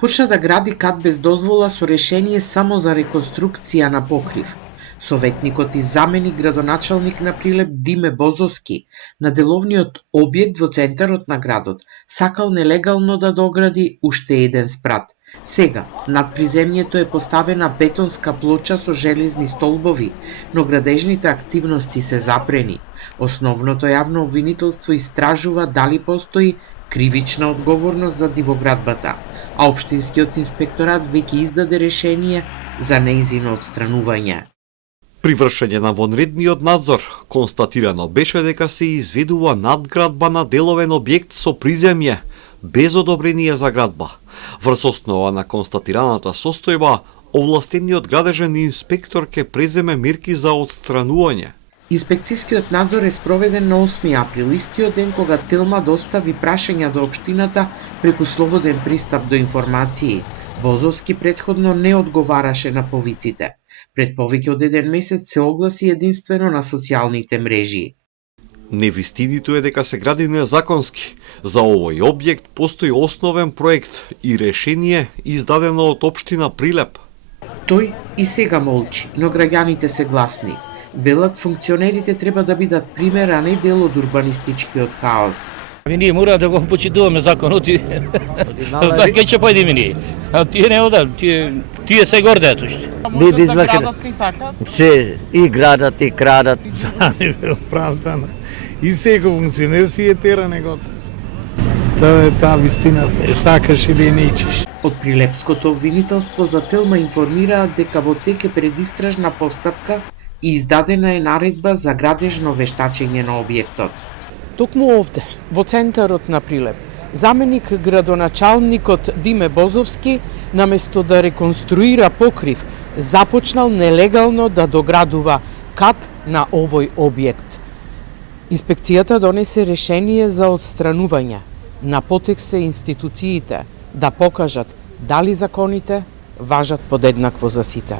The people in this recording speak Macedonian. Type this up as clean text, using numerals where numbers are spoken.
почна да гради кат без дозвола со решение само за реконструкција на покрив. Советникот и заменик градоначалник на Прилеп Диме Бозовски на деловниот објект во центарот на градот сакал нелегално да догради уште еден спрат. Сега, над приземјето е поставена бетонска плоча со железни столбови, но градежните активности се запрени. Основното јавно обвинителство истражува дали постои кривична одговорност за дивоградбата, а Општинскиот инспекторат веќе издаде решение за нејзино отстранување. При вршење на вонредниот надзор, констатирано беше дека се изведува надградба на деловен објект со приземје, без одобрение за градба. Врз основа на констатираната состојба, овластениот градежен инспектор ќе преземе мерки за отстранување. Инспекцијскиот надзор е спроведен на 8 април, истиот ден кога Телма достави прашања до општината преку слободен пристап до информации. Бозовски претходно не одговараше на повиците. Пред повеќе од еден месец се огласи единствено на социјалните мрежи. Невистиното е дека се гради незаконски. За овој објект постои основен проект и решение издадено од општина Прилеп. Тој и сега молчи, но граѓаните се гласни. Велат функционерите треба да бидат пример, а не дел од урбанистичкиот хаос. Ние мора да го почитуваме законот и знаат кај ќе појдеме ние. А тие не одат, тие се гордеат уште. Да градат кај сакат? Се и градат и крадат. Не бе оправдано. И секој функционер си е тера негота. Тоа е таа вистината, сакаш или не ичиш. Од Прилепското обвинителство за Телма информираат дека во тек е предистражна постапка и издадена е наредба за градежно вештачење на објектот. Токму овде, во центарот на Прилеп, заменик градоначалникот Диме Бозовски, наместо да реконструира покрив, започнал нелегално да доградува кат на овој објект. Инспекцијата донесе решение за отстранување. На потек се институциите да покажат дали законите важат подеднакво за сите.